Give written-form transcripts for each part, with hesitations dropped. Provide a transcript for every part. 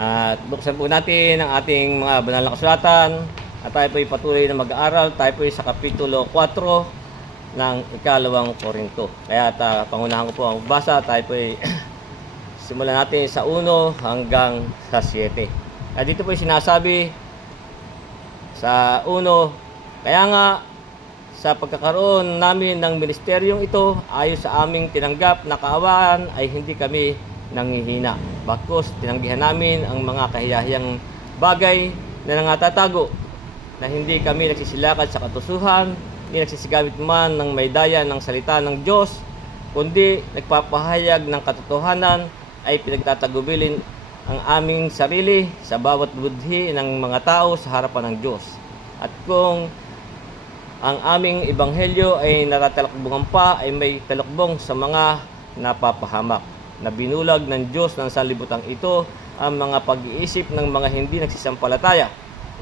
At buksan po natin ang ating mga banal na kasulatan at tayo po'y patuloy na mag-aaral. Tayo po'y sa Kapitulo 4 ng Ikalawang Korinto. Kaya pangunahan ko po ang magbasa. Tayo po'y simulan natin sa 1 hanggang sa 7. At dito po'y sinasabi sa 1, kaya nga sa pagkakaroon namin ng ministeryong ito, ayon sa aming tinanggap na kaawaan ay hindi kami nanghihina. Bakos tinanggihan namin ang mga kahiyahiyang bagay na nangatatago, na hindi kami nagsisilakad sa katusuhan, hindi nagsisigamit man ng may daya ng salita ng Diyos, kundi nagpapahayag ng katotohanan, ay pinagtatagubilin ang aming sarili sa bawat budhi ng mga tao sa harapan ng Diyos. At kung ang aming ebanghelyo ay natatalakbungan pa, ay may talakbong sa mga napapahamak, na binulag ng Diyos ng sanlibutan ito ang mga pag-iisip ng mga hindi nagsisampalataya,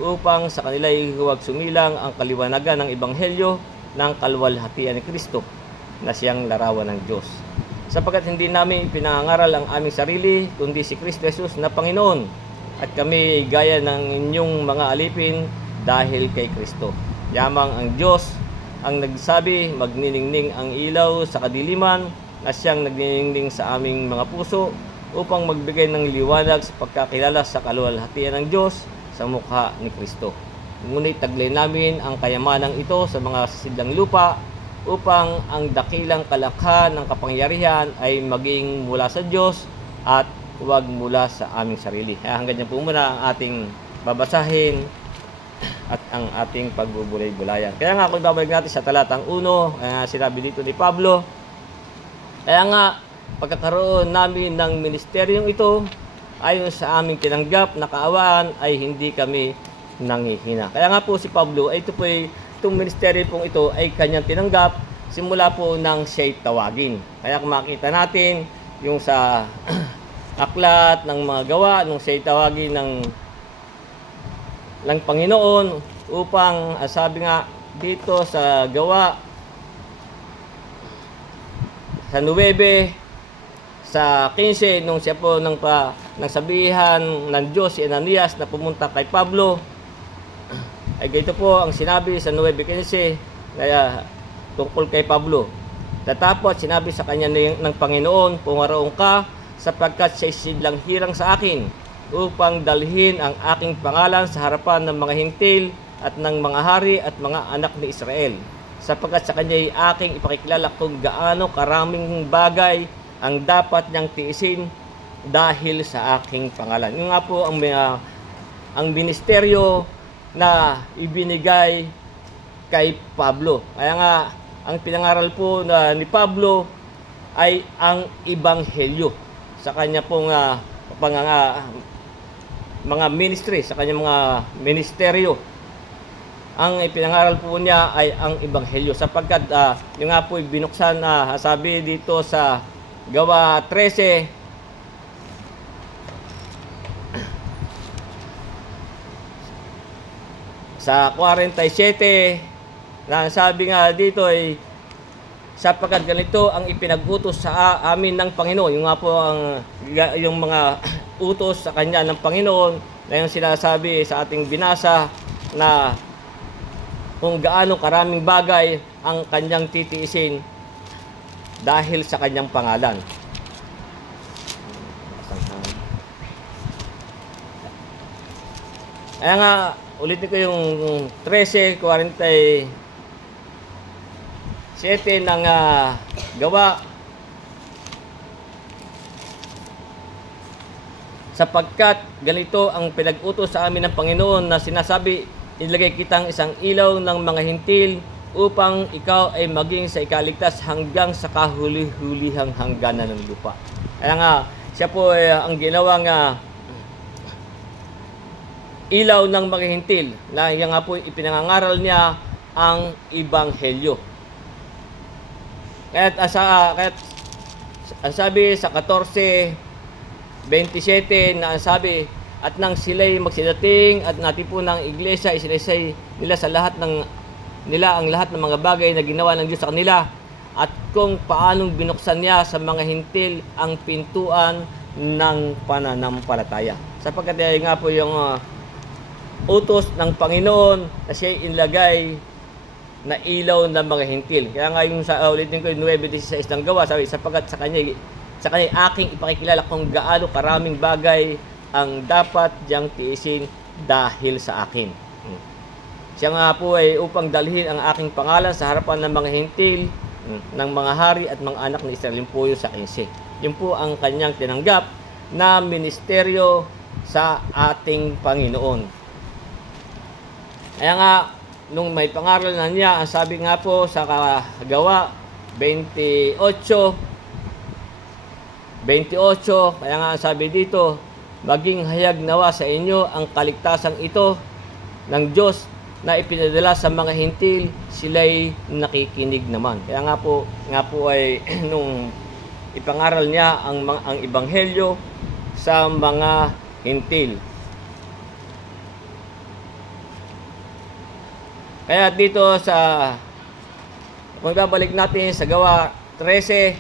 upang sa kanila ay huwag sumilang ang kaliwanagan ng ebanghelyo ng kaluwalhatian ni Kristo, na siyang larawan ng Diyos. Sapagkat hindi namin pinangangaral ang aming sarili, kundi si Kristo Jesus na Panginoon, at kami gaya ng inyong mga alipin dahil kay Kristo. Yamang ang Diyos ang nagsabi, magniningning ang ilaw sa kadiliman, na siyang nagniningning sa aming mga puso upang magbigay ng liwanag sa pagkakilala sa kaluwalhatian ng Diyos sa mukha ni Kristo. Ngunit taglay namin ang kayamanang ito sa mga sisidlang lupa, upang ang dakilang kalakhan ng kapangyarihan ay maging mula sa Diyos at huwag mula sa aming sarili. Hanggang dyan po muna ang ating babasahin at ang ating pagbubulay-bulayan. Kaya nga kung babalik natin sa talatang 1, sinabi dito ni Pablo, kaya nga pagkakaroon namin ng ministeryong ito, ayon sa aming tinanggap na kaawaan, ay hindi kami nanghihina. Kaya nga po si Pablo, ay itong ministeryo pong ito ay kanyang tinanggap simula po nang siya'y tawagin. Kaya kung makita natin yung sa aklat ng mga gawa, nung siya'y tawagin ng Panginoon, upang sabi nga dito sa gawa sa 9, sa 15, nung siya po nang sabihan ng Diyos si Ananias na pumunta kay Pablo, ay ganito po ang sinabi sa 9:15 kaya tungkol kay Pablo. Tatapos sinabi sa kanya ng Panginoon, pumaroon ka, sapagkat siya sidlang hirang sa akin, upang dalhin ang aking pangalan sa harapan ng mga hintil at ng mga hari at mga anak ni Israel, sapagkat sa kanya ay aking ipakikilala kung gaano karaming bagay ang dapat niyang tiisin dahil sa aking pangalan. Yung nga po ang ministeryo na ibinigay kay Pablo. Kaya nga ang pinangaral po ni Pablo ay ang ebanghelyo sa kanya pong mga ministry, sa kanya mga ministeryo. Ang ipinangaral po niya ay ang ebanghelyo, sapagkat yung nga po binuksan na sabi dito sa Gawa 13, sa 47, na sabi nga dito ay sapagkat ganito ang ipinag-utos sa amin ng Panginoon. Yung nga po yung mga utos sa kanya ng Panginoon, na yung sinasabi sa ating binasa na kung gaano karaming bagay ang kanyang titiisin dahil sa kanyang pangalan. Kaya nga, ulitin ko yung 13:47 ng gawa. Sapagkat ganito ang pinag-utos sa amin ng Panginoon, na sinasabi, ilagay kitang isang ilaw ng mga hintil, upang ikaw ay maging sa ikaligtas hanggang sa kahuli-hulihang hangganan ng lupa. Kaya nga, siya po ay ang ginawang ilaw ng mga hintil, na yan nga po ipinangangaral niya ang ebanghelyo. Kaya ang sabi sa 14:27 na sabi, at nang sila'y magsidating at natipunan ng iglesia, isinaysay nila sa lahat ng ang lahat ng mga bagay na ginawa ng Diyos sa kanila, at kung paanong binuksan niya sa mga hintil ang pintuan ng pananampalataya. sapagkat nga po yung utos ng Panginoon na siya inilagay na ilaw ng mga hintil. Kaya nga yung ulitin ko yung 9:16 ng Gawa, sabi, sapagkat sa kanya aking ipakikilala kung gaano karaming bagay ang dapat diyang tiisin dahil sa akin. Siya nga po ay upang dalhin ang aking pangalan sa harapan ng mga hintil, ng mga hari at mga anak ni Israel. Yun po yung sa 15. Yun po ang kanyang tinanggap na ministeryo sa ating Panginoon. Kaya nga, nung may pangaral na niya, ang sabi nga po sa Gawa 28, kaya nga ang sabi dito, maging hayag nawa sa inyo ang kaligtasang ito ng Diyos na ipinadala sa mga hintil, sila'y nakikinig naman. Kaya nga po ay nung ipangaral niya ang ebanghelyo sa mga hintil. Kaya dito kung babalik natin sa Gawa 13,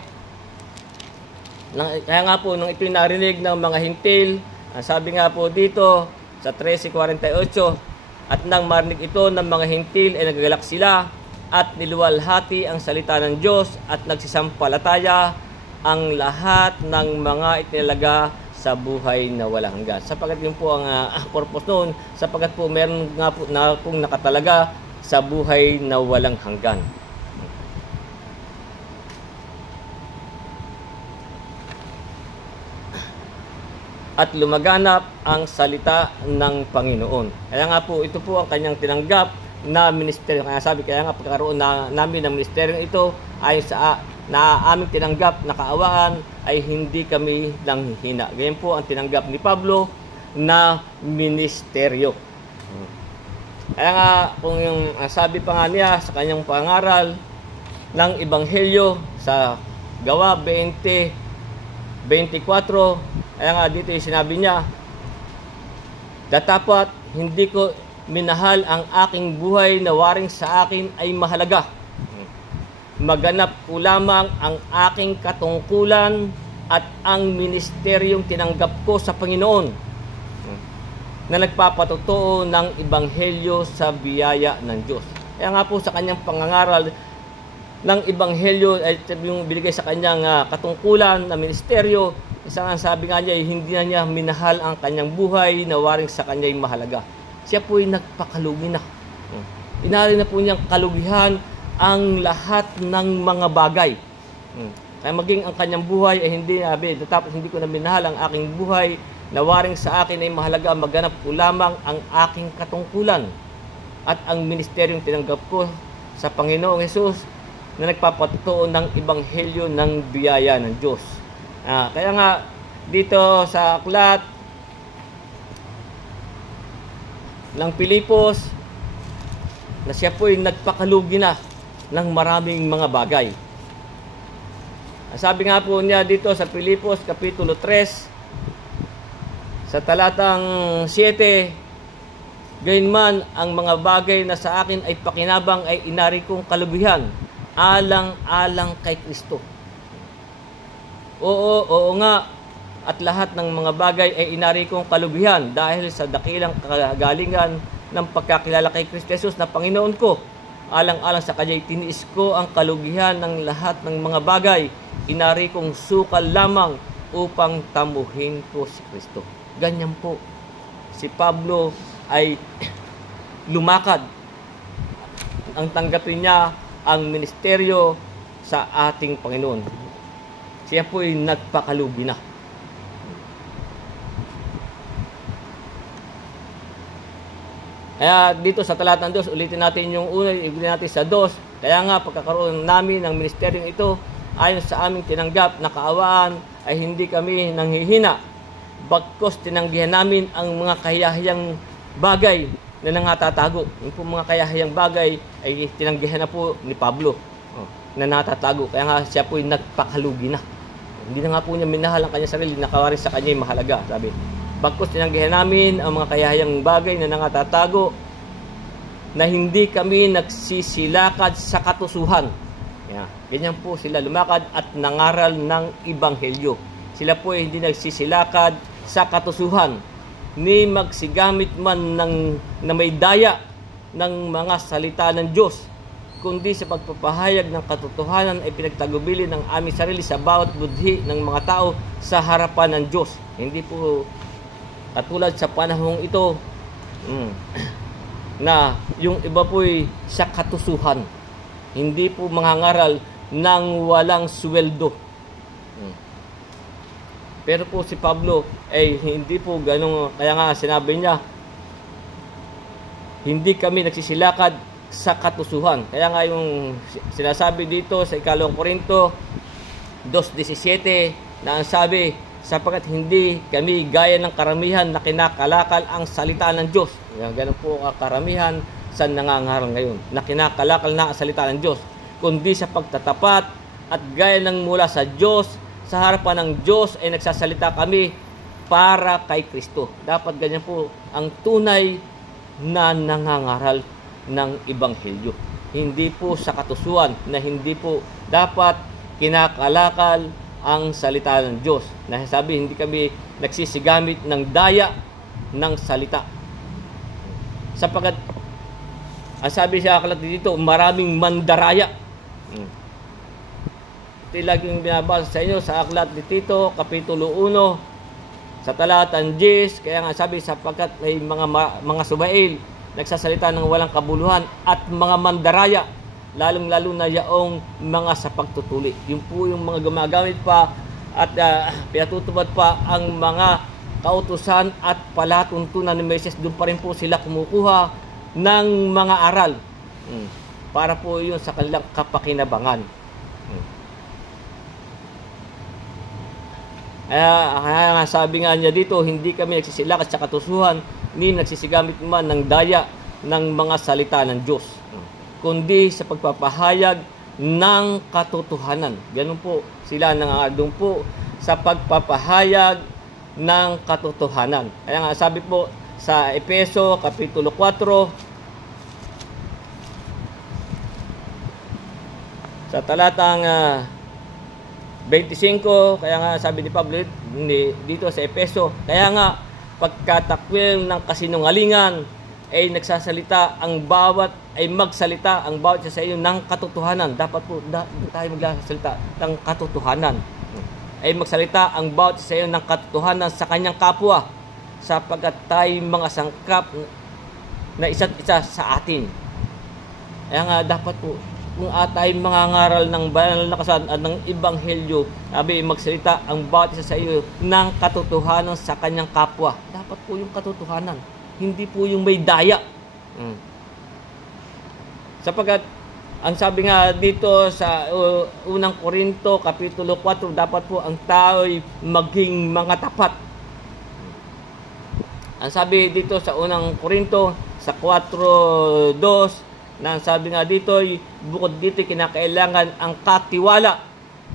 kaya nga po nung ito'y narinig ng mga hintil, ang sabi nga po dito sa 13:48, at nang marinig ito ng mga hintil ay nagagalak sila at niluwalhati ang salita ng Diyos at nagsisampalataya ang lahat ng mga itinalaga sa buhay na walang hanggan. Sapagkat yun po ang purpose noon, sapagkat po meron nga po na pong nakatalaga sa buhay na walang hanggan. At lumaganap ang salita ng Panginoon. Kaya nga po, ito po ang kanyang tinanggap na ministeryo. Kaya nga pagkakaroon namin ng ministeryo ito ay na aming tinanggap na kaawaan ay hindi kami nanghihina. Ganyan po ang tinanggap ni Pablo na ministeryo. Kaya nga, kung yung sabi pa nga niya sa kanyang pangaral ng ebanghelyo sa Gawa 20:24, kaya nga dito yung sinabi niya, datapat hindi ko minahal ang aking buhay na waring sa akin ay mahalaga. Maganap ko lamang ang aking katungkulan at ang ministeryong tinanggap ko sa Panginoon na nagpapatotoo ng ebanghelyo sa biyaya ng Diyos. Kaya nga po sa kanyang pangangaral ng ebanghelyo ay yung binigay sa kanyang katungkulan na ministeryo, isang sabi nga niya, hindi na niya minahal ang kanyang buhay na waring sa kanya ay mahalaga. Siya po ay nagpakalugi na. Inari na po niyang kalugihan ang lahat ng mga bagay. Kaya maging ang kanyang buhay ay hindi tapos hindi ko na minahal ang aking buhay na waring sa akin ay mahalaga, maganap ko lamang ang aking katungkulan at ang ministeryong tinanggap ko sa Panginoong Hesus na nagpapatotoo ng ebanghelyo ng biyaya ng Diyos. Kaya nga dito sa aklat ng Pilipos na siya po ay nagpakalugi na ng maraming mga bagay. Sabi nga po niya dito sa Pilipos Kapitulo 3 sa talatang 7, gayunman ang mga bagay na sa akin ay pakinabang ay inari kong kalugihan alang-alang kay Kristo. Oo nga, at lahat ng mga bagay ay inari kong kalugihan dahil sa dakilang kagalingan ng pagkakilala kay Kristo Jesus na Panginoon ko. Alang-alang sa kanya'y tiniis ko ang kalugihan ng lahat ng mga bagay. Inari kong sukal lamang upang tamuhin ko si Kristo. Ganyan po. Si Pablo ay lumakad. Ang tanggapin niya ang ministeryo sa ating Panginoon. Siya po ay nagpakalugi na. Kaya dito sa talatang 2, ulitin natin yung una, ulitin natin sa 2. Kaya nga pagkakaroon namin ng ministeryong ito, ayon sa aming tinanggap na kaawaan, ay hindi kami nanghihina. Bagkos tinanggihan namin ang mga kahiyahiyang bagay na nangatatago. Yung po mga kahiyahiyang bagay ay tinanggihan na po ni Pablo na natatago. Kaya nga siya po ay nagpakalugi na. Hindi na nga po niya minahal ang kanyang sarili, nakawarin sa kanya yung mahalaga. Sabi, bagkos tinanggihan namin ang mga kahiyahiyang bagay na nangatatago na hindi kami nagsisilakad sa katusuhan. Ganyan po sila lumakad at nangaral ng ebanghelyo. Sila po ay hindi nagsisilakad sa katusuhan. ni magsigamit man na may daya ng mga salita ng Diyos, kundi sa pagpapahayag ng katotohanan ay pinagtagubilin ng aming sarili sa bawat budhi ng mga tao sa harapan ng Diyos. Hindi po katulad sa panahong ito na yung iba po'y sa katusuhan. Hindi po mangangaral ng walang sweldo. Pero po si Pablo ay hindi po ganun. Kaya nga sinabi niya, hindi kami nagsisilakad sa katusuhan. Kaya nga yung sinasabi dito sa 2 Korinto 2:17 na ang sabi, sapagkat hindi kami gaya ng karamihan na kinakalakal ang salita ng Diyos. Ganun po ang karamihan sa nangangaral ngayon, na kinakalakal na ang salita ng Diyos, kundi sa pagtatapat at gaya ng mula sa Diyos, sa harapan ng Diyos ay nagsasalita kami para kay Kristo. Dapat ganyan po ang tunay na nangangaral ng Ebanghelyo. Hindi po sa katusuan, na hindi po dapat kinakalakal ang salita ng Diyos. Nasasabi, hindi kami nagsisigamit ng daya ng salita. Sapagkat, ang sabi sa aklat dito, maraming mandaraya. Ito laging binabasa sa inyo sa aklat ni Tito, Kapitulo 1, sa talatang 10, kaya nga sabi, sapagkat may mga subail, nagsasalita ng walang kabuluhan, at mga mandaraya, lalong-lalo na yaong mga sa pagtutuli. Yung po yung mga gumagamit pa at pinatutupad pa ang mga kautusan at palatuntunan ni Moises. Doon pa rin po sila kumukuha ng mga aral para po yun sa kanilang kapakinabangan. Kaya sabi nga niya dito, hindi kami nagsisilakad sa katusuhan ni nagsisigamit man ng daya ng mga salita ng Diyos, kundi sa pagpapahayag ng katotohanan. Ganun po sila nangangaral po sa pagpapahayag ng katotohanan. Kaya nga sabi po sa Efeso Kapitulo 4 sa talatang 25, kaya nga sabi ni Pablo dito sa Efeso, kaya nga pagkatakwil ng kasinungalingan ay magsalita ang bawat isa sa iyo ng katotohanan. Dapat po tayo magsalita ng katotohanan. Ay magsalita ang bawat isa sa iyo ng katotohanan sa kanyang kapwa, sapagkat tayo mga sangkap na isa't isa sa atin. Kaya nga dapat po kung tayo mangangaral ng banal na kasulatan at ng Ebanghelyo, sabi magsalita ang bawat isa sa iyo ng katotohanan sa kanyang kapwa. Dapat po yung katotohanan, hindi po yung may daya. Sapagkat ang sabi nga dito sa 1 Korinto Kapitulo 4, dapat po ang tao'y maging mga tapat. Ang sabi dito sa 1 Korinto sa 4:2, na sabi nga dito, bukod dito kinakailangan ang katiwala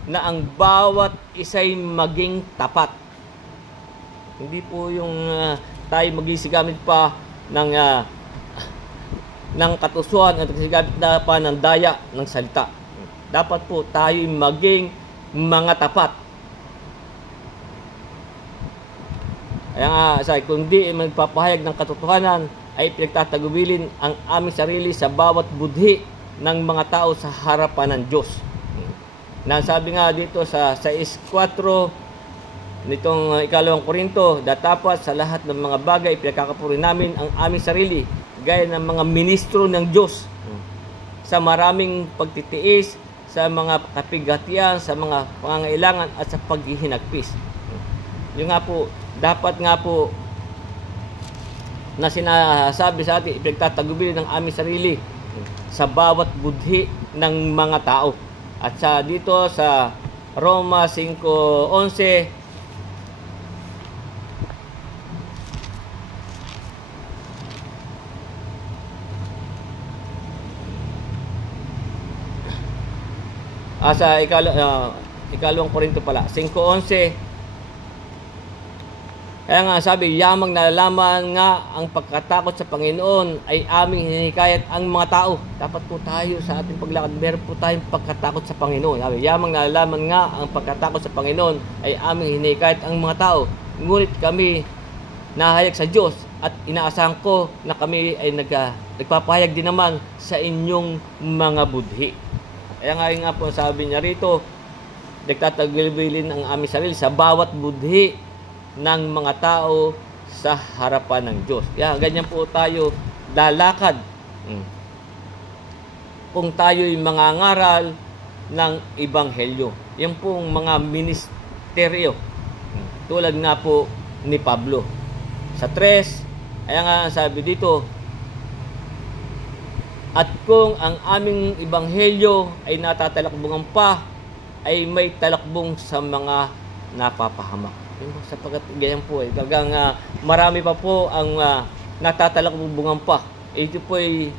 na ang bawat isa'y maging tapat. Hindi po yung tayo magsigamit pa ng katusuan at magsigamit na pa ng daya ng salita. Dapat po tayo maging mga tapat. Kaya nga, kundi magpapahayag ng katotohanan, ay pinagtatagubilin ang aming sarili sa bawat budhi ng mga tao sa harapan ng Diyos. Nasabi nga dito sa 6:4 nitong 2 Korinto, datapat sa lahat ng mga bagay pinagkakapuri namin ang aming sarili gaya ng mga ministro ng Diyos, sa maraming pagtitiis, sa mga kapigatian, sa mga pangangailangan at sa paghihinagpis. Yung nga po, dapat nga po na sinasabi sa atin, ipagtatagubilin ng aming sarili sa bawat budhi ng mga tao. At dito sa Roma 5:11, sa 2 Korinto pala, 5:11, kaya nga sabi, yamang nalalaman nga ang pagkatakot sa Panginoon ay aming hinikayat ang mga tao. Dapat po tayo sa ating paglakad, meron po tayong pagkatakot sa Panginoon. Sabi, yamang nalalaman nga ang pagkatakot sa Panginoon ay aming hinikayat ang mga tao. Ngunit kami nahayag sa Diyos at inaasahan ko na kami ay nagpapahayag din naman sa inyong mga budhi. Kaya nga po sabi niya rito, nagtataglilin ang aming sarili sa bawat budhi ng mga tao sa harapan ng Diyos. Kaya ganyan po tayo lalakad. Kung tayo'y mangangaral ng Ebanghelyo. Yan pong mga ministeryo. Tulad nga po ni Pablo. Sa 3, kaya nga sabi dito, at kung ang aming Ebanghelyo ay natatalakbungan pa, ay may talakbong sa mga napapahamak. Sapagkat ganyan po talagang marami pa po ang natatalakbungan pa. Ito po ay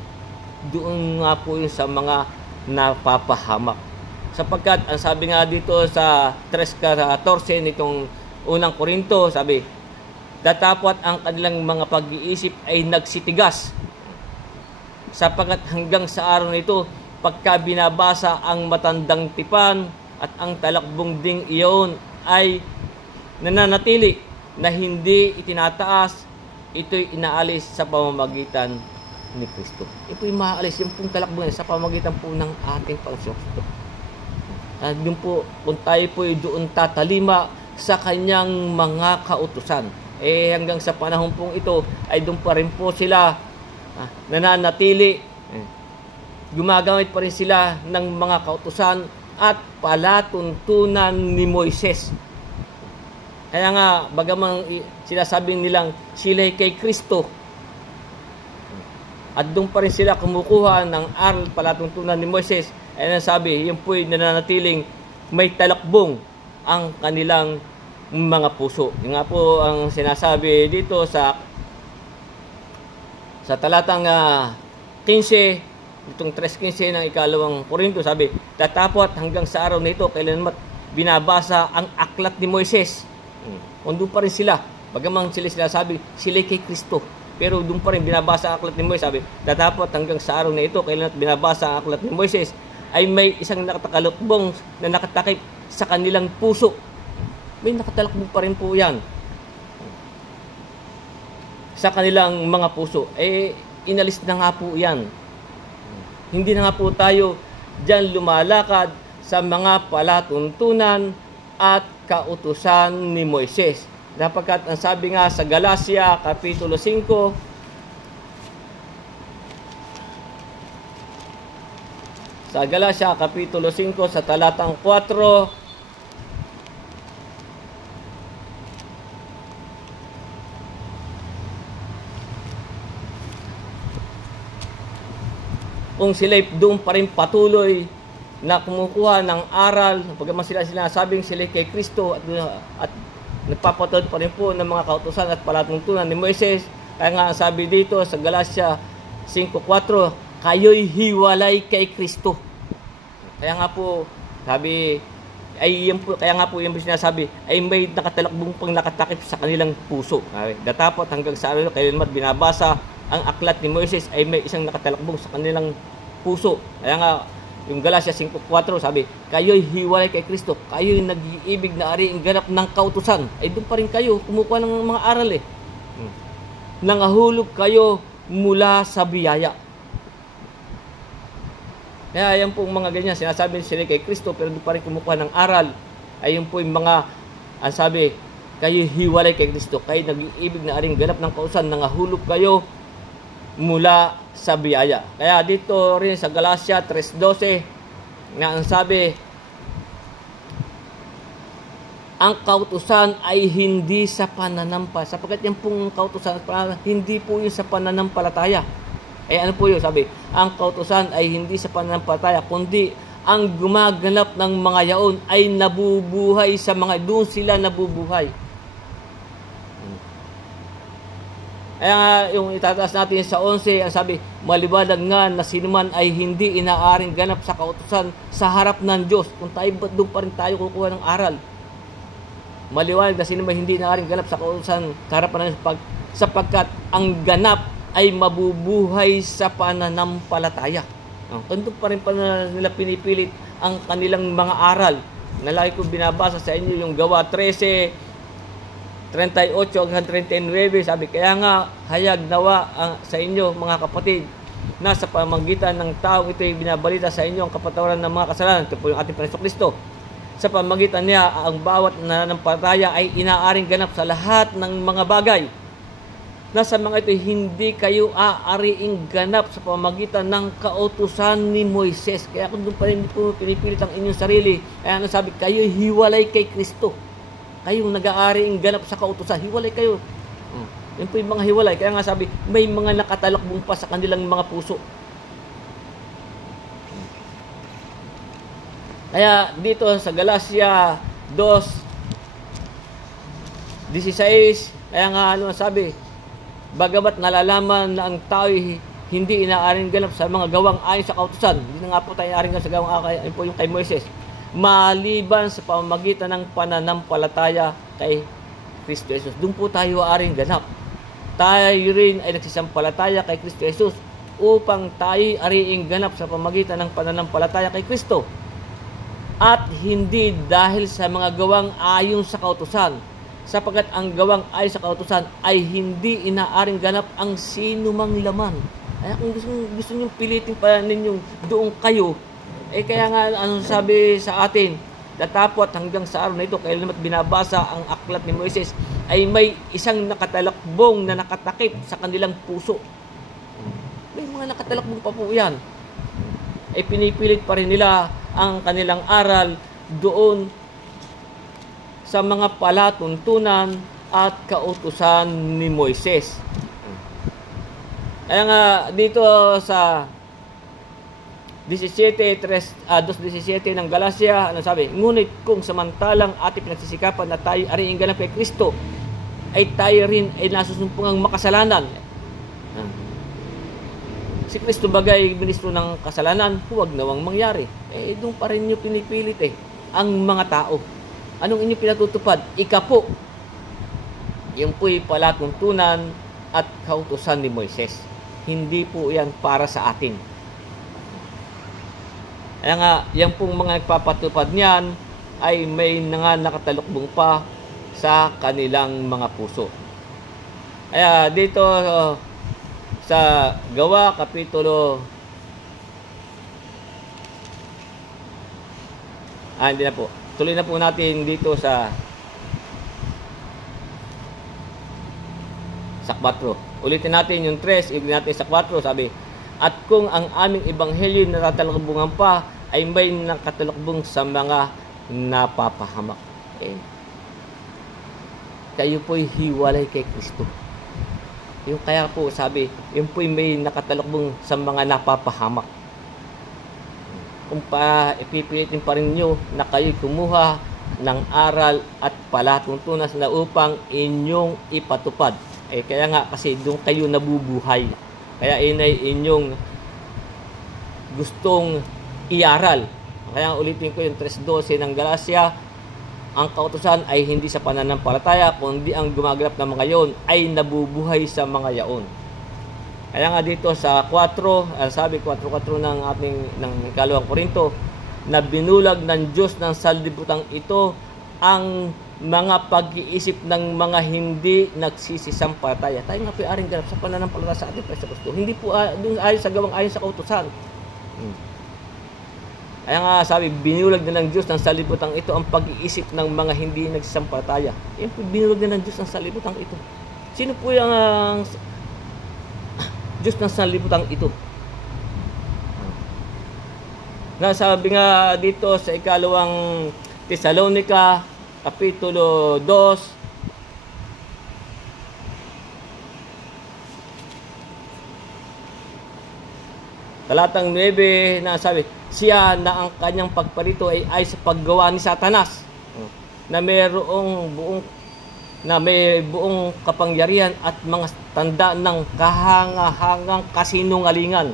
doon nga po yun sa mga napapahamak. Sapagkat ang sabi nga dito sa 3:14 nitong unang Korinto, sabi, datapwat ang kanilang mga pag-iisip ay nagsitigas. Sapagkat hanggang sa araw nito, pagka binabasa ang matandang tipan at ang talakbong ding iyon ay nananatili na hindi itinataas, ito'y inaalis sa pamamagitan ni Kristo. Ito'y maalis yung pong talakbong sa pamamagitan po ng ating Panginoon Kristo. At yun po, kung tayo po doon tatalima sa kanyang mga kautusan, hanggang sa panahon pong ito, ay doon pa rin po sila nananatili. Gumagamit pa rin sila ng mga kautusan at palatuntunan ni Moises. Kaya nga, bagamang sinasabing nilang sila'y kay Kristo, at doon pa rin sila kumukuha ng aral palatuntunan ni Moises, ay nasabi, yun po'y nananatiling may talakbong ang kanilang mga puso. Yung nga po ang sinasabi dito sa talatang 15, itong 3:15 ng ikalawang Korinto, sabi, tatapot hanggang sa araw na ito, kailanman binabasa ang aklat ni Moises. Kung doon pa rin sila, bagamang sila sabi, sila kay Kristo. Pero doon pa rin binabasa ang aklat ni Moises, sabi, tatapot hanggang sa araw na ito, kailanman binabasa ang aklat ni Moises, ay may isang nakatalakbong na nakatakip sa kanilang puso. May nakatalakbong pa rin po yan sa kanilang mga puso. Inalis na nga po yan. Hindi na nga po tayo dyan lumalakad sa mga palatuntunan at kautusan ni Moises. Sapagkat ang sabi nga sa Galacia Kapitulo 5, sa Galacia Kapitulo 5 sa talatang 4, kung sila'y doon pa rin patuloy na kumukuha ng aral, pagkaman sila sinasabing sila'y kay Kristo at nagpapatod pa rin po ng mga kautusan at palatuntunan ni Moises. Kaya nga ang sabi dito sa Galacia 5:4, kayo'y hiwalay kay Kristo. Kaya nga po, sabi, kaya nga po yung sinasabi, ay may nakatalakbong pang nakatakip sa kanilang puso. Datapot hanggang sa araw, kailanman binabasa ang aklat ni Moises, ay may isang nakatalakbong sa kanilang puso. Kaya nga, yung Galacia 5:4, sabi, kayo'y hiwalay kay Kristo, kayo'y nag-iibig na ari ang ganap ng kautusan. Ay doon pa rin kayo, kumukuha ng mga aral Nangahulog kayo mula sa biyaya. Kaya yan pong mga ganyan, sinasabi sila kay Kristo, pero doon pa rin kumukuha ng aral. Ay yun po yung mga, ang sabi, kayo hiwalay kay Kristo, kayo nag-iibig na aring ganap ng kautusan, nangahulog kayo mula sa biyaya. Kaya dito rin sa Galacia 3:12, na ang sabi, ang kautusan ay hindi sa pananampalataya. Sapagkat yan pong kautusan, hindi po yun sa pananampalataya. Ano po yun? Sabi, ang kautusan ay hindi sa pananampalataya, kundi ang gumaganap ng mga yaon ay nabubuhay sa mga, doon sila nabubuhay. Kaya yung itataas natin sa 11, ang sabi, maliwanag nga na sinuman ay hindi inaaring ganap sa kautusan sa harap ng Diyos. Kung tayo, ba't doon pa rin tayo kukuha ng aral? Maliwanag na sinuman hindi inaaring ganap sa kautusan sa harap ng Diyos, sapagkat ang ganap ay mabubuhay sa pananampalataya. Doon pa rin pa nila pinipilit ang kanilang mga aral. Nalagi ko binabasa sa inyo yung Gawa 13, 38 hanggang 39, sabi, kaya nga hayag nawa sa inyo mga kapatid, na sa pamamagitan ng taong ito'y binabalita sa inyo ang kapatawaran ng mga kasalanan. Ito po yung ating Panginoong Kristo. Sa pamamagitan niya, ang bawat nananampalataya ay inaaring ganap sa lahat ng mga bagay. Na sa mga ito, hindi kayo aariing ganap sa pamamagitan ng kautusan ni Moises. Kaya kung doon pa rin po pinipilit ang inyong sarili, kaya ano sabi, kayo hiwalay kay Kristo. Kayong nag-aariing ganap sa kautusan, hiwalay kayo. Yan po yung mga hiwalay. Kaya nga sabi, may mga nakatalakbong pa sa kanilang mga puso. Kaya dito sa Galacia 2:16, kaya nga ano sabi, bagamat nalalaman na ang tao'y hindi inaaring ganap sa mga gawang ayon sa kautusan, hindi na nga po tayo inaaring ganap sa gawang ayon po yung kay Moises, maliban sa pamamagitan ng pananampalataya kay Kristo Jesus. Doon po tayo aaring ganap. Tayo rin ay nagsisampalataya kay Kristo Jesus upang tayo ariing ganap sa pamamagitan ng pananampalataya kay Kristo. At hindi dahil sa mga gawang ayon sa kautusan, sapagkat ang gawang ayon sa kautusan ay hindi inaaring ganap ang sinumang laman. Kaya kung gusto nyo pilitin pa ninyong doon kayo, kaya nga ano sabi sa atin, datapot hanggang sa araw na ito, kaya naman binabasa ang aklat ni Moises, ay may isang nakatalakbong na nakatakip sa kanilang puso. May mga nakatalakbong pa po yan. Ay pinipilit pa rin nila ang kanilang aral doon sa mga palatuntunan at kautusan ni Moises. Kaya nga dito sa 2:17 ng Galacia, ano sabi? Ngunit kung samantalang ating pinagsisikapan na tayo ariing ganap kay Kristo, ay tayo rin ay nasusumpungang makasalanan. Si Kristo bagay ministro ng kasalanan, huwag nawang mangyari. Doon pa rin nyo pinipilit ang mga tao. Anong inyo pinatutupad? Ikapo. Yan po'y palatuntunan at kautusan ni Moises. Hindi po yan para sa atin. Kaya nga, yan pong mga nagpapatupad niyan ay may nga nakatalukbong pa sa kanilang mga puso. Kaya dito sa Gawa, Kapitulo hindi na po. Tuloy na po natin dito sa 4. Ulitin natin yung 3, ulitin natin sa 4, sabi, at kung ang aming ebanghelyo na tatalakbungan pa ay may nakatalakbong sa mga napapahamak. Kayo po'y hiwalay kay Kristo. Yung kaya po sabi, yung po'y may nakatalakbong sa mga napapahamak. Kung ipipilitin pa rin nyo na kayo'y kumuha ng aral at palatuntunan na upang inyong ipatupad. Kaya nga kasi doon kayo nabubuhay. Kaya inay inyong gustong iaral. Kaya ulitin ko yung 3:12 ng Galacia, ang kautusan ay hindi sa pananampalataya, kundi ang gumaganap ng mga yaon ay nabubuhay sa mga yaon. Kaya nga dito sa 4, sabi 4:4 ng ating ng 2 Korinto, na binulag ng Diyos ng sanlibutan ito ang mga pag-iisip ng mga hindi nagsisisampalataya. Tayo nga po aring ganap sa pananampalataya sa ating Kristo. Hindi po ayon sa gawang ayon sa kautusan. Kaya nga sabi, binulag na ng Diyos ng sanlibutan ito ang pag-iisip ng mga hindi nagsisampalataya. Yan po, binulag na ng Diyos ng sanlibutan ito. Sino po yung Diyos ng sanlibutan ito? Nasabi nga dito sa 2 Tesalonica, Kapitulo 2, talatang 9, na sabi, siya na ang kanyang pagparito ay sa paggawa ni Satanas, na may buong kapangyarihan at mga tanda ng kahangahangang kasinungalingan,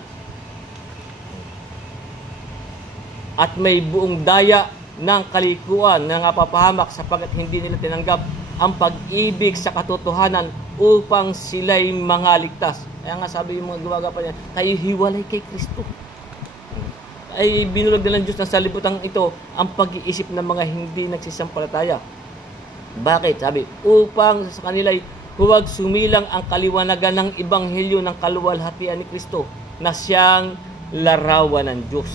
at may buong daya ng kalikuan na napapahamak sapagkat hindi nila tinanggap ang pag-ibig sa katotohanan upang sila'y mga ligtas. Kaya nga sabi yung mga gumagawa niya, kayo hiwalay kay Kristo. Ay binulag na ng Diyos ng sanlibutan ito ang pag-iisip ng mga hindi nagsisampalataya. Bakit? Sabi, upang sa kanila'y huwag sumilang ang kaliwanagan ng ebanghelyo ng kaluwalhatian ni Kristo na siyang larawan ng Diyos.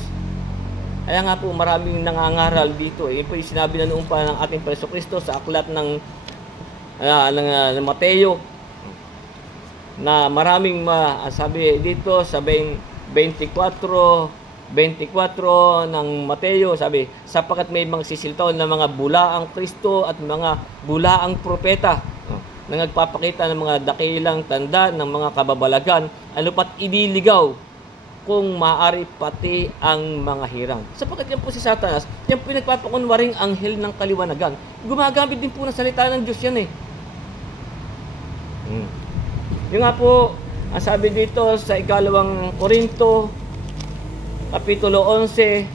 Kaya nga po maraming nangangaral dito. Yun po yung sinabi na noon pa ng ating Panginoon Kristo sa aklat ng Mateo, na maraming sabi dito sa 24 ng Mateo, sabi, sapagkat may mga sisiltaw na mga bulaang Kristo at mga bulaang propeta na nagpapakita ng mga dakilang tanda ng mga kababalagan, ano pat idiligaw kung maaari pati ang mga hirang. Sapagkat yan po si Satanas, yan po yung nagpapakunwaring anghel ng kaliwanagan. Gumagamit din po ng salita ng Diyos yan eh. Yung nga po, ang sabi dito sa 2 Korinto, Kapitulo 11,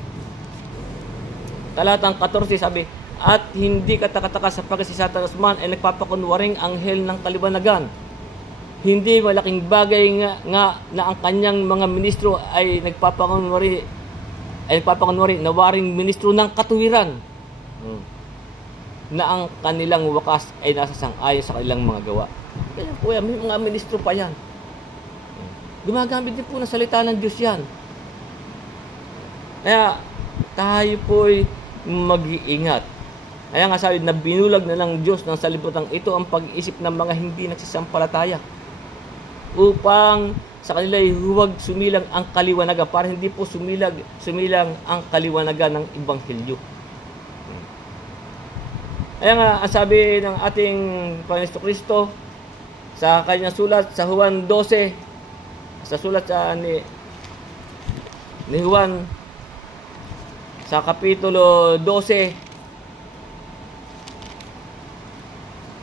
talatang 14, sabi, at hindi katakataka sapagkat si Satanas man ay nagpapakunwaring anghel ng kaliwanagan. Hindi malaking bagay nga na ang kanyang mga ministro ay nagpapakunwari na waring ministro ng katuwiran, na ang kanilang wakas ay nasa sang-ayon sa kanilang mga gawa. Kaya po yan, may mga ministro pa yan. Gumagamit din po ng salita ng Diyos yan. Kaya tayo po'y mag-iingat. Kaya nga sabi na binulag na ng Diyos ng salibutang ito ang pag-iisip ng mga hindi nagsisampalataya, upang sa kanila'y huwag sumilang ang kaliwanagan, para hindi po sumilang ang kaliwanagan ng ebanghelyo. Kaya nga ang sabi ng ating Panginoon Kristo sa kanyang sulat sa Juan 12, sa sulat ni Juan sa Kapitulo 12,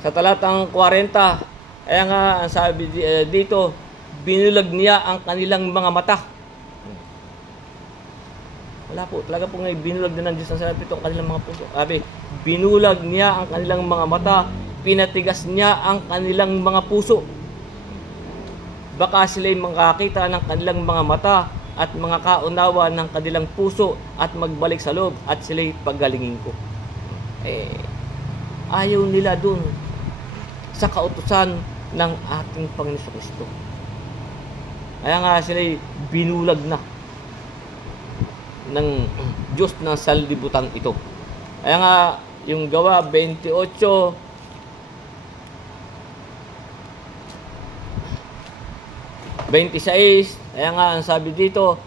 sa talatang 40, kaya nga ang sabi dito, binulag niya ang kanilang mga mata. Wala po, talaga po ngayon, binulag na ng Diyos ang sabi ito ang kanilang mga puso. Sabi, binulag niya ang kanilang mga mata, pinatigas niya ang kanilang mga puso. Baka sila'y makakita ng kanilang mga mata at mga kaunawa ng kanilang puso at magbalik sa loob at sila'y paggalingin ko. Ayaw nila dun sa kautusan ng ating Panginoon Kristo. Kaya nga sila'y binulag na ng Diyos ng sanlibutan ito. Kaya nga yung Gawa 28 26, kaya nga ang sabi dito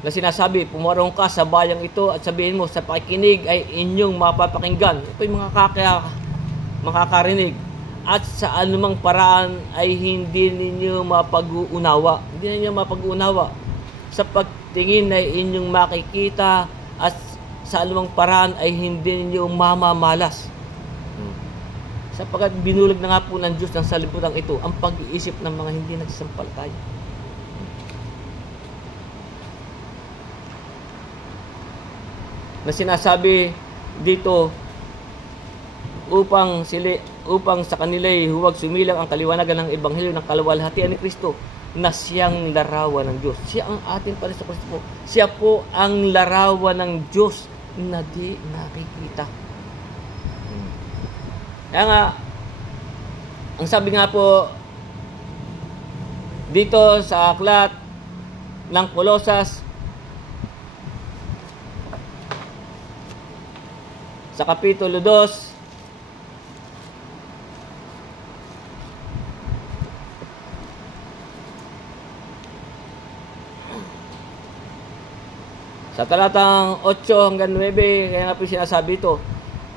na sinasabi, pumarong ka sa bayang ito at sabihin mo, sa pakikinig ay inyong mapapakinggan. Ito yung makakarinig. At sa anumang paraan ay hindi ninyo mapag-uunawa. Hindi ninyo mapag-uunawa. Sa pagtingin ay inyong makikita at sa anumang paraan ay hindi ninyo mamamalas. Sapagkat binulag na nga po ng Diyos ng salibutang ito ang pag-iisip ng mga hindi nagsasampalataya. Na sinasabi dito, upang sa kanila'y huwag sumilang ang kaliwanagan ng ebanghelyo ng kaluwalhatian ni Kristo na siyang larawan ng Diyos. Siya ang ating Panginoon Kristo po. Siya po ang larawan ng Diyos na di nakikita. Kaya nga, ang sabi nga po dito sa aklat ng Kolosas sa Kapitulo 2, sa talatang 8 hanggang 9, kaya nga po sinasabi ito,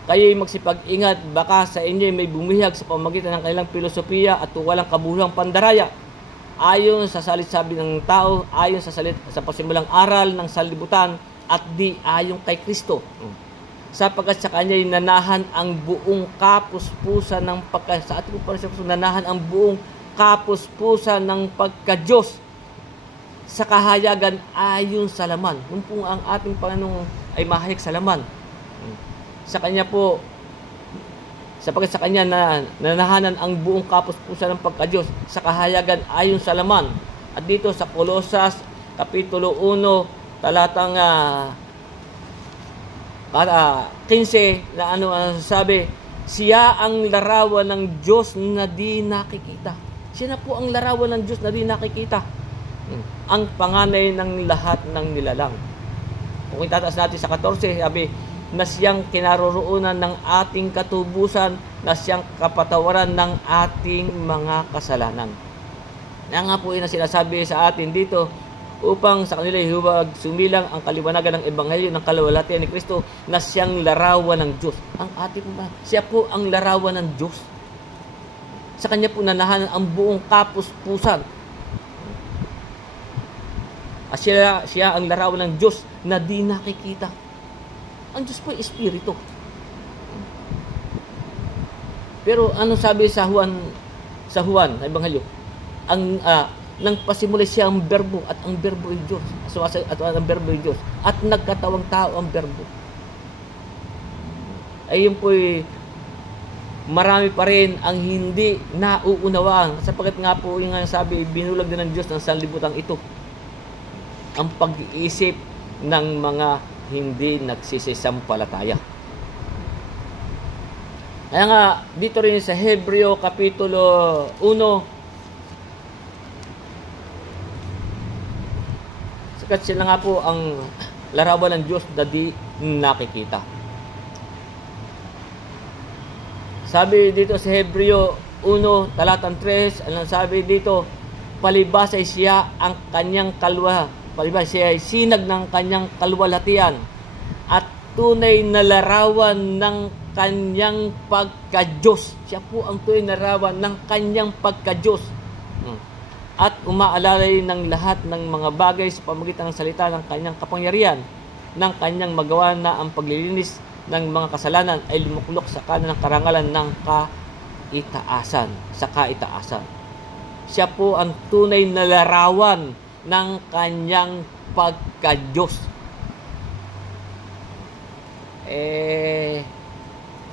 kayo'y magsipag-ingat, baka sa inyo may bumihag sa pamamagitan ng kanilang filosofiya at walang kabuhuang pandaraya, ayon sa salit-sabi ng tao, ayon sa pasimulang aral ng salibutan, at di ayon kay Kristo. Sapagkat sa kanya'y nanahan ang buong kapuspusan ng sa ating Panginoon, nanahan ang buong kapuspusan ng pagka-Diyos sa kahayagan ayon sa laman. Kung po ang ating Panginoon ay mahayag sa laman, sa kanya po, sapagkat sa kanya nanahanan ang buong kapuspusan ng pagka-Diyos sa kahayagan ayon sa laman. At dito sa Kolosas Kapitulo 1 talatang 15 na sabi, Siya ang larawan ng Diyos na di nakikita. Siya na po ang larawan ng Diyos na di nakikita. Ang panganay ng lahat ng nilalang. Kung itataas natin sa 14, sabi, na siyang kinaroroonan ng ating katubusan, na siyang kapatawaran ng ating mga kasalanan. Kaya nga po na sinasabi sa atin dito, upang sa kanila huwag sumilang ang kaliwanagan ng Ebanghelyo ng kaluwalhatian ni Kristo, na siyang larawan ng Diyos. Ang ating po, siya po ang larawan ng Diyos. Sa kanya po nanahanan ang buong kapuspusan. At siya ang larawan ng Diyos na di nakikita. Ang Diyos po ay Espiritu. Pero ano sabi sa Juan na Ebanghelyo? Nang pasimula siya ang berbo, at ang berbo ay Diyos. At ang berbo ay Diyos. At nagkatawang tao ang berbo. Ay yun po ay marami pa rin ang hindi nauunawaan. Sapagkat nga po yung sabi, binulag din ng Diyos ng sanlibutan ito ang pag-iisip ng mga hindi nagsisisampalataya. Kaya nga, dito rin sa Hebreo Kapitulo 1, sakat sila nga po ang larawan ng Diyos na di nakikita. Sabi dito sa Hebreo 1, talatang 3, anong sabi dito? Palibas ay siya ang kanyang palibas siya ay sinag ng kanyang kaluwalhatian at tunay na larawan ng kanyang pagka-Diyos. Siya po ang tunay na larawan ng kanyang pagka-Diyos. At umaalalay ng lahat ng mga bagay sa pamamagitan ng salita ng kanyang kapangyarihan, ng kanyang magawa na ang paglilinis ng mga kasalanan ay lumuklok sa kanan ng karangalan ng kaitaasan, sa kaitaasan. Siya po ang tunay na larawan ng kanyang pagka-Diyos.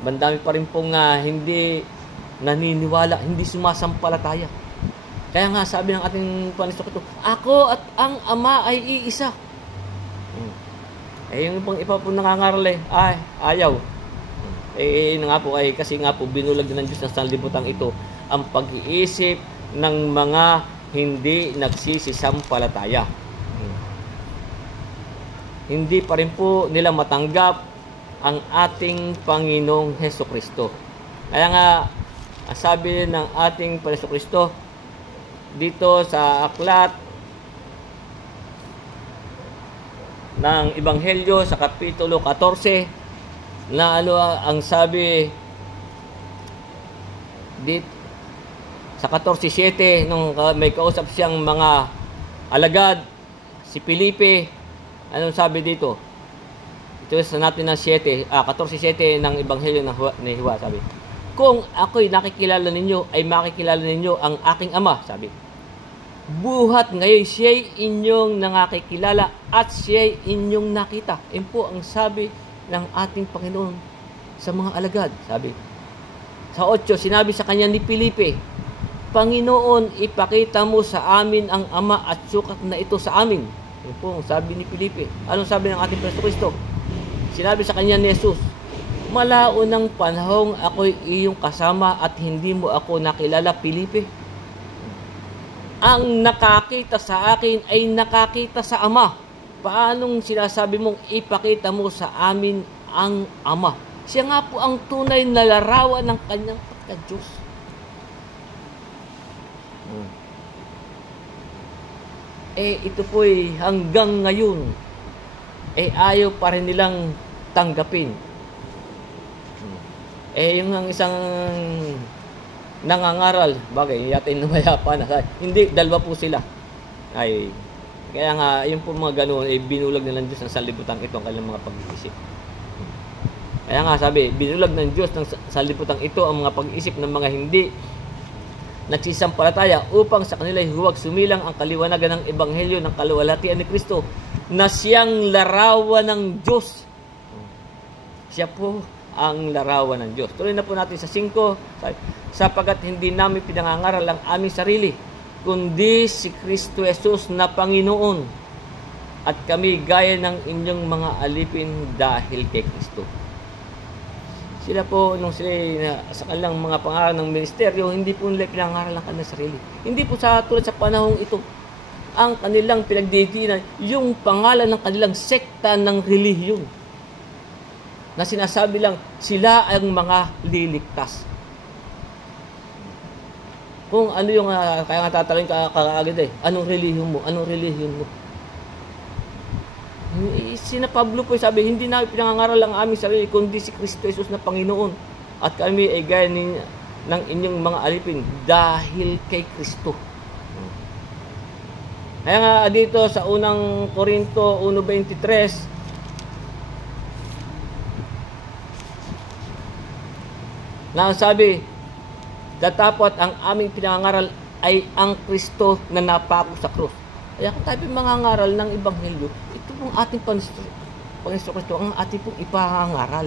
Bandami pa rin pong hindi naniniwala, hindi sumasampalataya. Kaya nga sabi ng ating Panginoon ito, ako at ang Ama ay iisa. Yung pang iba po nangangaral ay ayaw. Nga po ay kasi nga po binulag din ng Diyos ng sanlibutan ito ang pag-iisip ng mga hindi nagsisisampalataya. Hindi pa rin po nila matanggap ang ating Panginoong Hesukristo. Kaya nga, sabi ng ating Panginoong Hesukristo dito sa aklat ng Ebanghelyo sa Kapitulo 14, na ang sabi dito sa 14:7, nung may kausap siyang mga alagad, si Felipe, anong sabi dito? Ito sa natin ng 14:7 ng Ebanghelyo ni Juan, sabi, kung ako'y nakikilala ninyo, ay makikilala ninyo ang aking Ama, sabi. Buhat ngayon siya'y inyong nakikilala at siya'y inyong nakita. Yan po ang sabi ng ating Panginoon sa mga alagad, sabi. Sa 8, sinabi sa kanya ni Felipe, Panginoon, ipakita mo sa amin ang Ama at sukat na ito sa amin. Yan po ang sabi ni Felipe. Anong sabi ng ating Kristo? Sinabi sa kanya ni Jesus, malaon ng panahong ako'y iyong kasama at hindi mo ako nakilala, Felipe. Ang nakakita sa akin ay nakakita sa Ama. Paanong sinasabi mong ipakita mo sa amin ang Ama? Siya nga po ang tunay na larawan ng kanyang pagka-Diyos. Ito po'y hanggang ngayon ayaw pa rin nilang tanggapin. Yung isang nangangaral, bagay, yata numayapa na. Hindi, dalawa po sila. Kaya nga, yung po mga ganoon, binulag nilang Diyos ng sanlibutan ito ang kanilang mga pag-iisip. Kaya nga sabi, binulag ng Diyos ng sanlibutan ito ang mga pag-iisip ng mga hindi nagsisampalataya upang sa kanila huwag sumilang ang kaliwanagan ng Ebanghelyo ng kaluwalhatian ni Kristo na siyang larawan ng Diyos. Siya po ang larawan ng Diyos. Tuloy na po natin sa 5, sapagat hindi namin pinangangaral ang aming sarili, kundi si Kristo Jesus na Panginoon, at kami gaya ng inyong mga alipin dahil kay Kristo. Sila po, nung sila sa kanilang mga pangaral ng ministeryo, hindi po nila pinangaral ang kanilang sarili. Hindi po tulad sa panahong ito, ang kanilang pinagdidiinan, yung pangalan ng kanilang sekta ng relihiyon. Na sinasabi lang, sila ang mga liligtas. Kung ano yung, kaya nga tatanungin ka kaagad anong relihiyon mo? Anong relihiyon mo? Sina Pablo po sabi, hindi na pinangangaral ang aming sarili, kundi si Kristo Jesus na Panginoon. At kami ay gaya ng inyong mga alipin dahil kay Kristo. Kaya nga dito sa unang Korinto 1:23, na sabi, datapot ang aming pinangangaral ay ang Kristo na napako sa krus. Kaya kung tayo mangangaral ng Ebanghelyo, ito pong ating Panginoon Kristo, ang ating pong ipangangaral.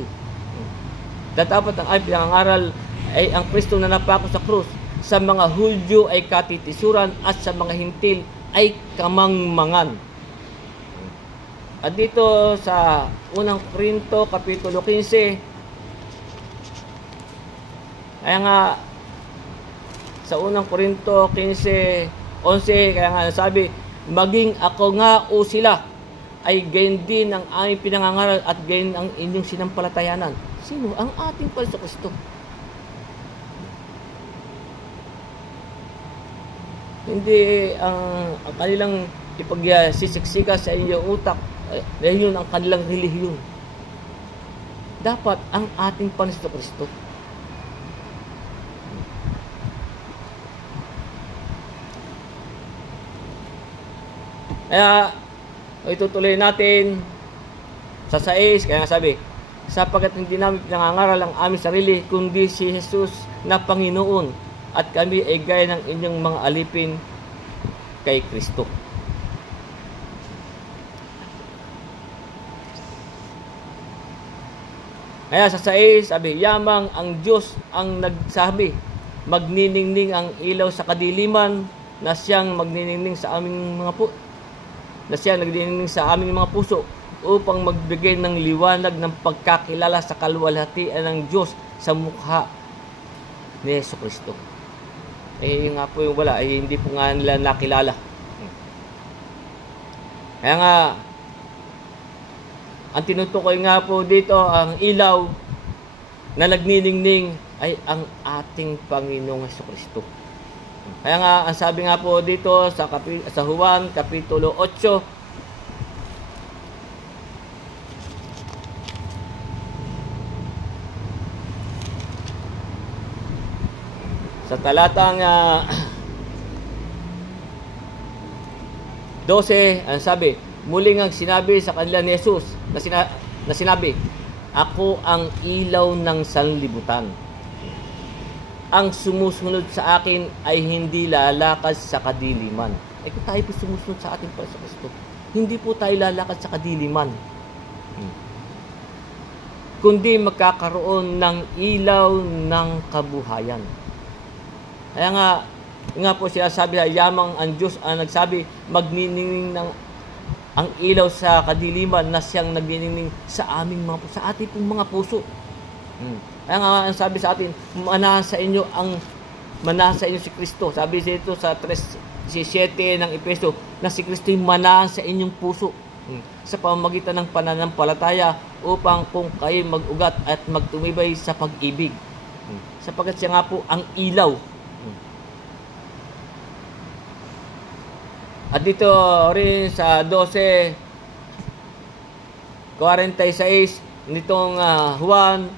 Datapot ang aming pinangangaral ay ang Kristo na napako sa krus. Sa mga Hudyo ay katitisuran at sa mga Hintil ay kamangmangan. At dito sa unang Korinto, Kapitulo 15, kaya nga, sa unang Korinto 15:11, kaya nga sabi, maging ako nga o sila ay gayon din ang aming pinangangaral at gayon ang inyong sinampalatayanan. Sino? Ang ating Panginoon Kristo. Hindi ang kanilang ipagsisiksika sa inyong utak, dahil yun ang kanilang relihiyon. Dapat ang ating Panginoon Kristo. Kaya, itutuloy natin sa 6, kaya nga sabi, sapagkat hindi namin pinangangaral ang aming sarili, kundi si Jesus na Panginoon, at kami ay gaya ng inyong mga alipin kay Kristo. Kaya sa 6, sabi, yamang ang Diyos ang nagsabi, magniningning ang ilaw sa kadiliman, na siyang magniningning sa aming mga nagniningning sa aming mga puso upang magbigay ng liwanag ng pagkakilala sa kaluwalhatian ng Diyos sa mukha ni Jesucristo. Yun nga po yung wala, hindi po nga nila nakilala. Kaya nga, ang tinutukoy nga po dito, ang ilaw na nagniningning ay ang ating Panginoong Jesucristo. Kaya nga, ang sabi nga po dito sa Juan, Kapitulo 8, sa talatang 12, ang sabi, muling ang sinabi sa kanila ni Jesus, na sinabi, ako ang ilaw ng sanlibutan. Ang sumusunod sa akin ay hindi lalakad sa kadiliman. Kung tayo po sumusunod sa ating Panginoon Kristo, hindi po tayo lalakad sa kadiliman. Kundi magkakaroon ng ilaw ng kabuhayan. Kaya nga po siya sabi, yamang ang Diyos ang nagsabi, magniningning ng ang ilaw sa kadiliman, na siyang nagniningning sa aming sa ating pong mga puso. Kaya nga ang sabi sa atin, manasa inyo si Kristo. Sabi dito sa 3:17 ng Efeso, na si Kristo manasa sa inyong puso sa pamamagitan ng pananampalataya, upang kung kayo mag-ugat at magtumibay sa pag-ibig. Sapagkat siya nga po ang ilaw. At dito rin sa 12:46 nitong Juan,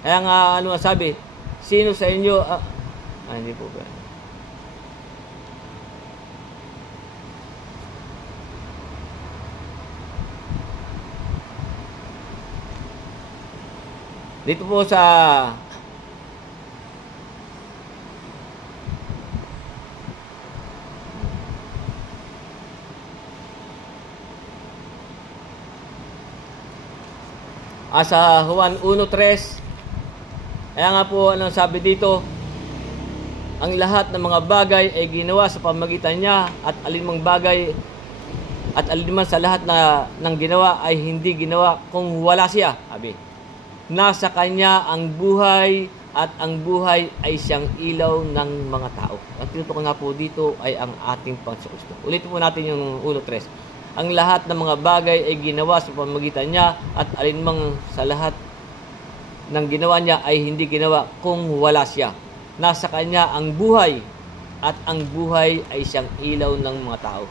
kaya nga ano sabi, sino sa inyo hindi po ba? Dito po sa Juan 1:3, kaya nga po anong sabi dito, ang lahat ng mga bagay ay ginawa sa pamamagitan niya, at alinmang bagay at alinman sa lahat ng ginawa ay hindi ginawa kung wala siya. Sabi. nasa kanya ang buhay at ang buhay ay siyang ilaw ng mga tao. Ang tinutukoy nga po dito ay ang ating Panginoon Kristo. Ulitin po natin yung 1:3. Ang lahat ng mga bagay ay ginawa sa pamamagitan niya at alinmang sa lahat ng ginawa niya ay hindi ginawa kung wala siya. Nasa kanya ang buhay at ang buhay ay siyang ilaw ng mga tao.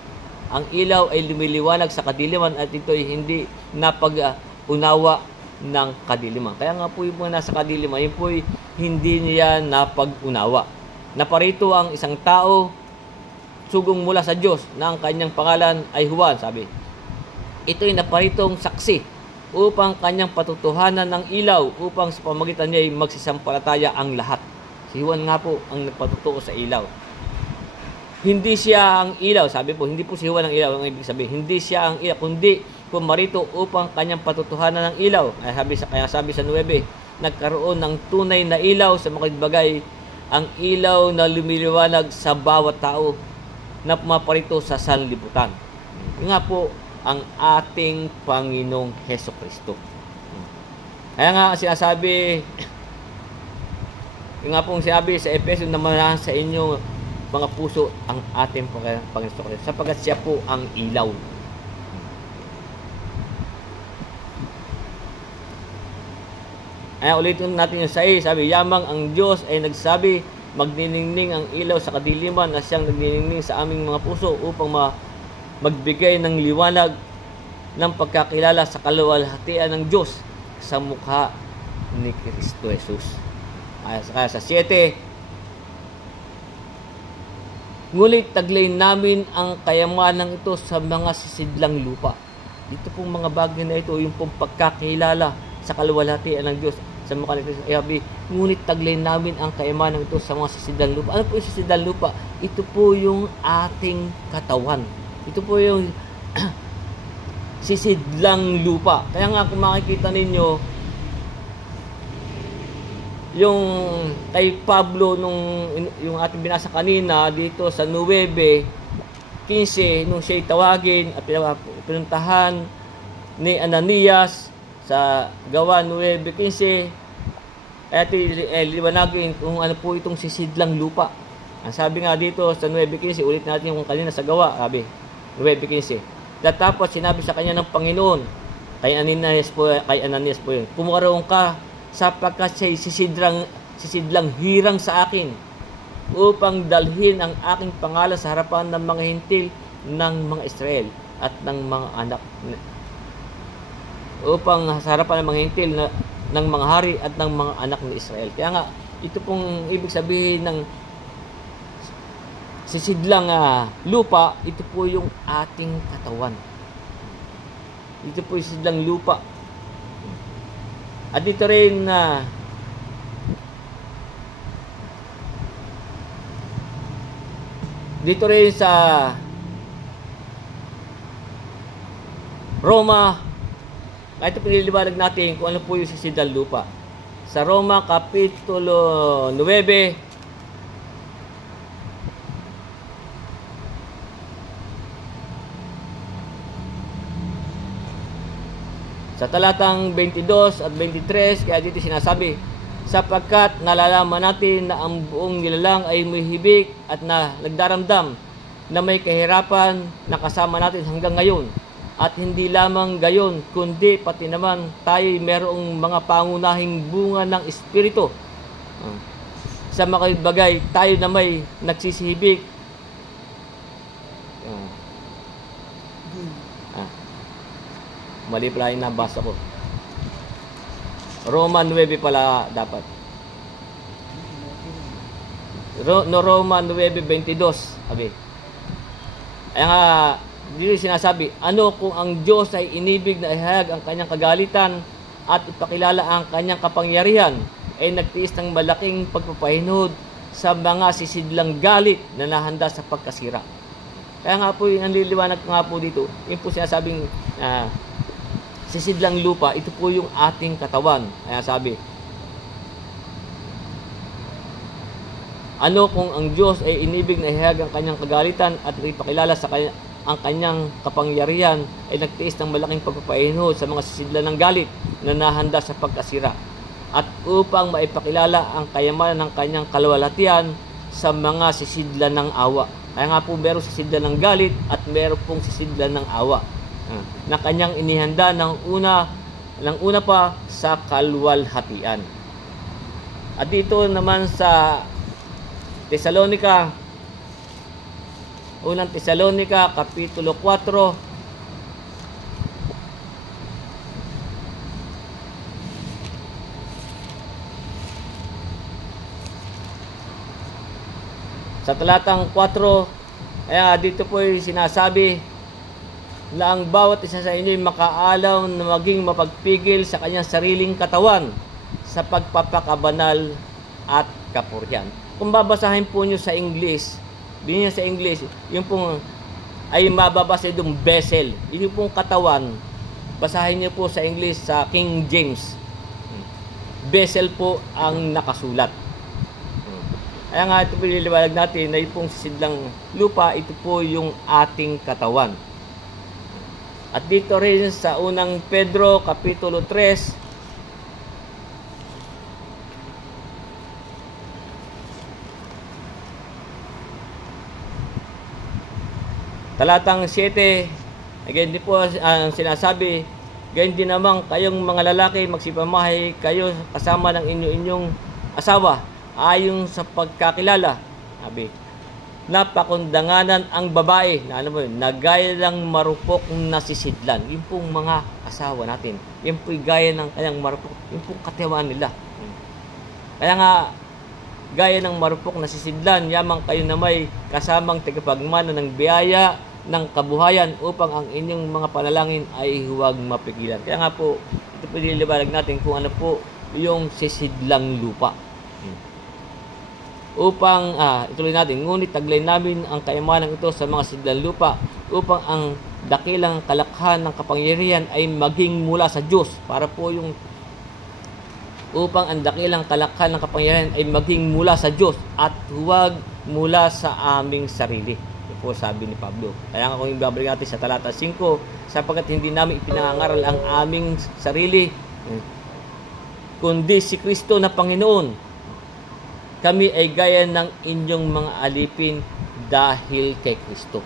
Ang ilaw ay lumiliwanag sa kadiliman at ito ay hindi napag-unawa ng kadiliman. Kaya nga po yung mga nasa kadiliman, yun po hindi niya napag-unawa. Naparito ang isang tao, sugong mula sa Diyos, na ang kanyang pangalan ay Juan, sabi. Ito'y naparitong saksi upang kanyang patutuhanan ng ilaw, upang sa pamagitan niya ay magsisampalataya ang lahat. Si Juan nga po ang nagpatutuo sa ilaw. Hindi siya ang ilaw, sabi po, hindi po si Juan ang ilaw, ang ibig sabihin, hindi siya ang ilaw, kundi pumarito upang kanyang patutuhanan ng ilaw. Kaya sabi sa 9, nagkaroon ng tunay na ilaw sa mga bagay, ang ilaw na lumiliwanag sa bawat tao na pumaparito sa sanlibutan. Yun nga po ang ating Panginoong Hesukristo. Kaya nga sinasabi, yung nga pong sinabi sa Efeso, na manahan sa inyong mga puso ang ating Panginoon Kristo, sapagkat siya po ang ilaw. Kaya ulitin natin yung 6, sabi, yamang ang Diyos ay nagsabi, magniningning ang ilaw sa kadiliman na siyang nagniningning sa aming mga puso upang magbigay ng liwanag ng pagkakilala sa kaluwalhatian ng Diyos sa mukha ni Kristo Jesus. Kaya sa 7, ngulit taglay namin ang kayamanan ito sa mga sisidlang lupa. Ito pong mga bagay na ito, yung pong pagkakilala sa kaluwalhatian ng Diyos sa mukha ni Kristo. Ngunit taglay namin ang kayamanan ito sa mga sisidlang lupa. Ano po yung sisidlang lupa? Ito po yung ating katawan. Ito po yung sisidlang lupa. Kaya nga kung makikita ninyo, yung kay Pablo, yung ating binasa kanina dito sa 9:15, nung siya'y tawagin at pinuntahan ni Ananias sa Gawa 9:15, at liwanagin kung ano po itong sisidlang lupa. Ang sabi nga dito sa 9:15, ulit natin yung kanina sa Gawa, sabi 9:15. Tapos sinabi sa kanya ng Panginoon, kay Ananias po yun, pumaroon ka sapagkat siya'y sisidlang hirang sa akin upang dalhin ang aking pangalan sa harapan ng mga hintil ng mga Israel at ng mga anak, upang sa harapan ng mga hintil ng mga hari at ng mga anak ni Israel. Kaya nga, ito pong ibig sabihin ng sisidlang lupa, ito po yung ating katawan. Ito po yung sisidlang lupa. At dito rin sa Roma, kahit piniliwanag natin kung ano po yung sisidlang lupa. Sa Roma Kapitulo 9, sa talatang 22 at 23, kaya dito sinasabi, sapagkat nalalaman natin na ang buong nilalang ay may hibik at na nagdaramdam na may kahirapan na kasama natin hanggang ngayon. At hindi lamang gayon, kundi pati naman tayo'y merong mga pangunahing bunga ng Espiritu. Sa mga bagay, tayo na may nagsisihibik. Mali pala yung nabasa ko. Roma 9 pala dapat. Roma 9:22. Sabi. Kaya nga, dito sinasabi, ano kung ang Diyos ay inibig na ihayag ang kanyang kagalitan at ipakilala ang kanyang kapangyarihan, ay nagtiis ng malaking pagpapahinod sa mga sisidlang galit na nahanda sa pagkasira. Kaya nga po, ang liliwanag nga po dito, yung po sinasabing sisidlang lupa, ito po yung ating katawan. Kaya sabi, ano kung ang Diyos ay inibig na ihayag ang kanyang kagalitan at ipakilala sa ang kanyang kapangyarihan, ay nagtiis ng malaking pagpapahinod sa mga sisidlan ng galit na nahanda sa pagkasira at upang maipakilala ang kayamanan ng kanyang kaluwalhatian sa mga sisidlan ng awa. Kaya nga po meron sisidlan ng galit at meron pong sisidlan ng awa na kanyang inihanda ng una pa sa kaluwalhatian. At dito naman sa unang Tesalonica Kapitulo 4, sa talatang 4, dito po ay sinasabi na ang bawat isa sa inyo ay makaalaw na maging mapagpigil sa kanyang sariling katawan sa pagpapakabanal at kapurihan. Kung babasahin po nyo sa English, yung pong ay mababasa yung vessel. Yung pong katawan, basahin nyo po sa English sa King James. Vessel po ang nakasulat. Kaya nga ito piniliwanag natin na yung pong sisidlang lupa, ito po yung ating katawan. At dito rin sa unang Pedro Kapitulo 3, talatang 7, again din po ang sinasabi, gayon din naman kayong mga lalaki, magsipamahay kayo kasama ng inyong asawa, ayon sa pagkakilala. Sabi, napakundanganan ang babae, na alam mo yun, na gaya ng marupok na sisidlan. Yung pong mga asawa natin, yung pong gaya ng kanyang marupok, yung pong katiwaan nila. Kaya nga, gaya ng marupok na sisidlan, yamang kayo na may kasamang tagapagmana ng biyaya ng kabuhayan upang ang inyong mga panalangin ay huwag mapigilan. Kaya nga po, ito po nililiwanag natin kung ano po yung sisidlang lupa. Upang, ituloy natin, ngunit taglay namin ang kayamanan ito sa mga sisidlang lupa upang ang dakilang kalakhan ng kapangyarihan ay maging mula sa Diyos. Para po yung upang ang dakilang kalakhan ng kapangyarihan ay maging mula sa Diyos at huwag mula sa aming sarili. Ito po sabi ni Pablo. Kaya nga kung ibabalik natin sa talata 5, sapagkat hindi namin ipinangangaral ang aming sarili, kundi si Kristo na Panginoon. Kami ay gaya ng inyong mga alipin dahil kay Kristo.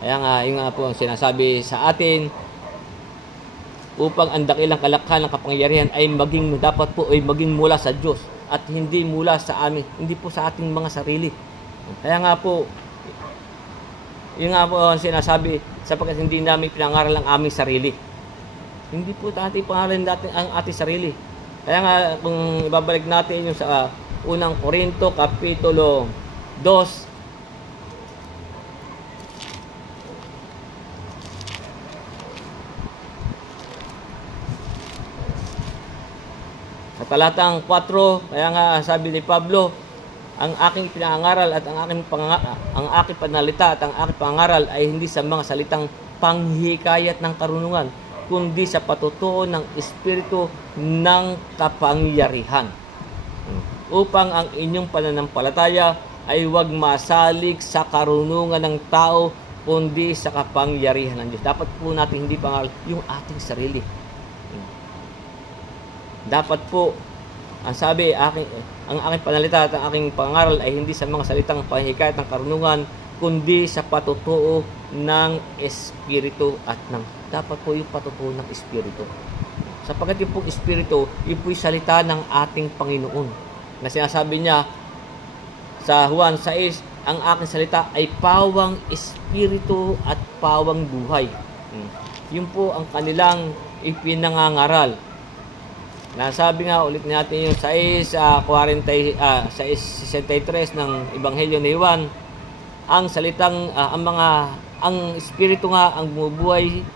Kaya nga, yung nga po ang sinasabi sa atin, upang ang dakilang kalakhan ng kapangyarihan ay dapat po ay maging mula sa Diyos at hindi mula sa amin, hindi po sa ating mga sarili. Kaya nga po, yung nga po ang sinasabi, sapagkat hindi namin pinangaral ang aming sarili. Hindi po natin pangalan natin ang ating sarili. Kaya nga, kung ibabalik natin yung sa unang Korinto Kapitulo 2, sa talatang 4, kaya nga sabi ni Pablo, ang aking pinangaral at ang aking panalita at ang aking pangaral ay hindi sa mga salitang panghikayat ng karunungan, kundi sa patutuo ng Espiritu ng kapangyarihan, upang ang inyong pananampalataya ay huwag masalig sa karunungan ng tao, kundi sa kapangyarihan ng Diyos. Dapat po natin hindi pangaral yung ating sarili. Dapat po, ang sabi, ang aking panalita at ang aking pangaral ay hindi sa mga salitang panghikayat ng karunungan, kundi sa patutuo ng Espiritu at dapat po yung patutuo ng Espiritu. Sapagkat yung pong Espiritu, yung po yung salita ng ating Panginoon. Na sinasabi niya sa Juan 6, ang aking salita ay pawang Espiritu at pawang buhay. Yun po ang kanilang ipinangangaral. Nasabi nga ulit natin yung 6:63 ng Ebanghelyo ni Juan, ang salitang ang Espiritu nga ang bumubuhay,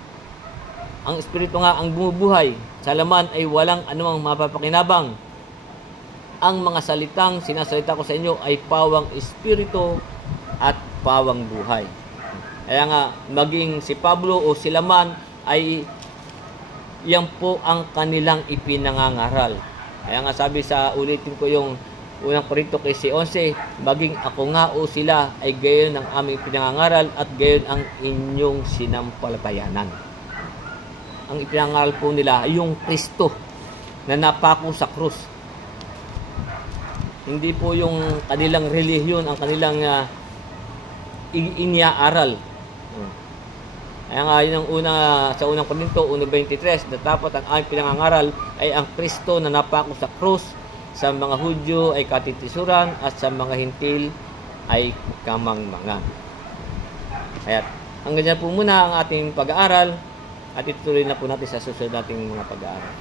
sa laman ay walang anumang mapapakinabang. Ang mga salitang sinasalita ko sa inyo ay pawang Espiritu at pawang buhay. Kaya nga, maging si Pablo o sila man ay yan po ang kanilang ipinangangaral. Kaya nga sabi sa, ulitin ko yung unang Korinto 11, maging ako nga o sila ay gayon ang aming pinangangaral at gayon ang inyong sinampalatayanan. ang ipinangaral po nila ay yung Kristo na napako sa krus. Hindi po yung kanilang relihiyon ang kanilang iniaaral. Kaya nga yun ang sa unang Korinto 1:23, na dapat ang aming pinangangaral ay ang Kristo na napako sa krus, sa mga Hudyo ay katitisuran at sa mga Hintil ay kamangmangan. Kaya hanggang dyan po muna ang ating pag-aaral at itutuloy na po natin sa susunod nating mga pag-aaral.